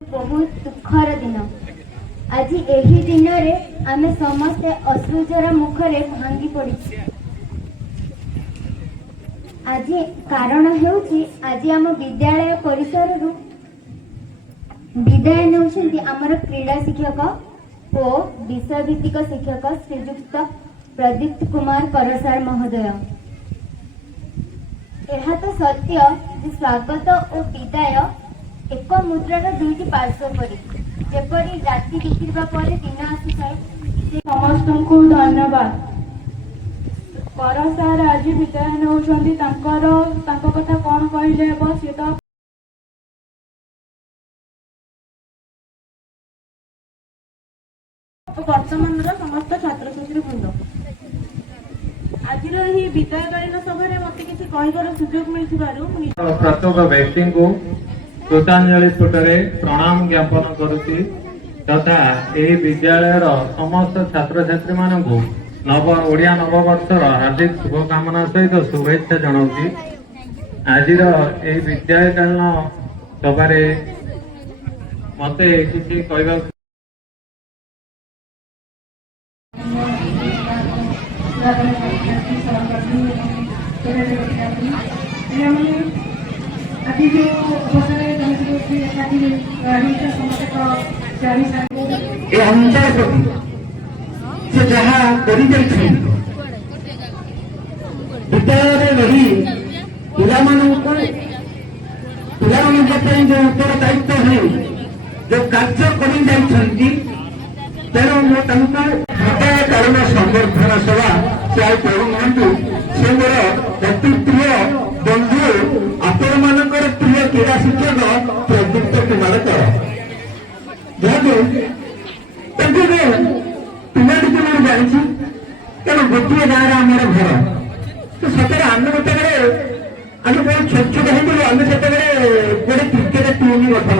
बहुत दुखर दिन आज यही दिन रे आमे समस्ते अश्रुजर मुखरे भांगी पड़ी। आज कारण हेउची आज आम विद्यालय परिसर रु विदाय नौछंती आमर क्रीड़ा शिक्षक और विषय भित्तिक शिक्षक श्रीजुक्त प्रदीप्त कुमार परसार महोदय। यह तो सत्य जे स्वागत और विदाय एक मुद्रार दुईटी पार्श्व परी जेपरी राति बितिबा परे दिन आसी थाए। समस्त को धन्यवाद। परसार आज विदाय नौछंती तांको कथा कौन कहले हेबो से तो वर्तमान समस्त छात्र छात्री वृंद आज विदायकालीन सभा मत किसी कहबार सुजोग मिलथिबारु प्रत्येक व्यक्ति को कृतांजलि स्फुटरे प्रणाम ज्ञापन करुछि तथा यह विद्यालय समस्त छात्र छात्री मान नव ओडिया नववर्षर हार्दिक शुभकामना सहित शुभेच्छा जनाऊँगी। आज विद्यालयकालीन सभा मत किसी कहवा अंचल प्रति से जहाँ विद्यालय रही पिला जो उत्तर दायित्व है जो कार्य कर तेणु विद्यालय कारण संवर्धन सभा से करूँ से मोर अति प्रिय बंधु आपण मान प्रिय क्रीड़ा शिक्षक प्रदीप्त कुमार कर पिलाटी मैं जानी तेणु गोटे गाँव आम घर तो सतरे आम गोटे आम बहुत छोट छोट हो आम से गोटे क्रिकेट टीम गठन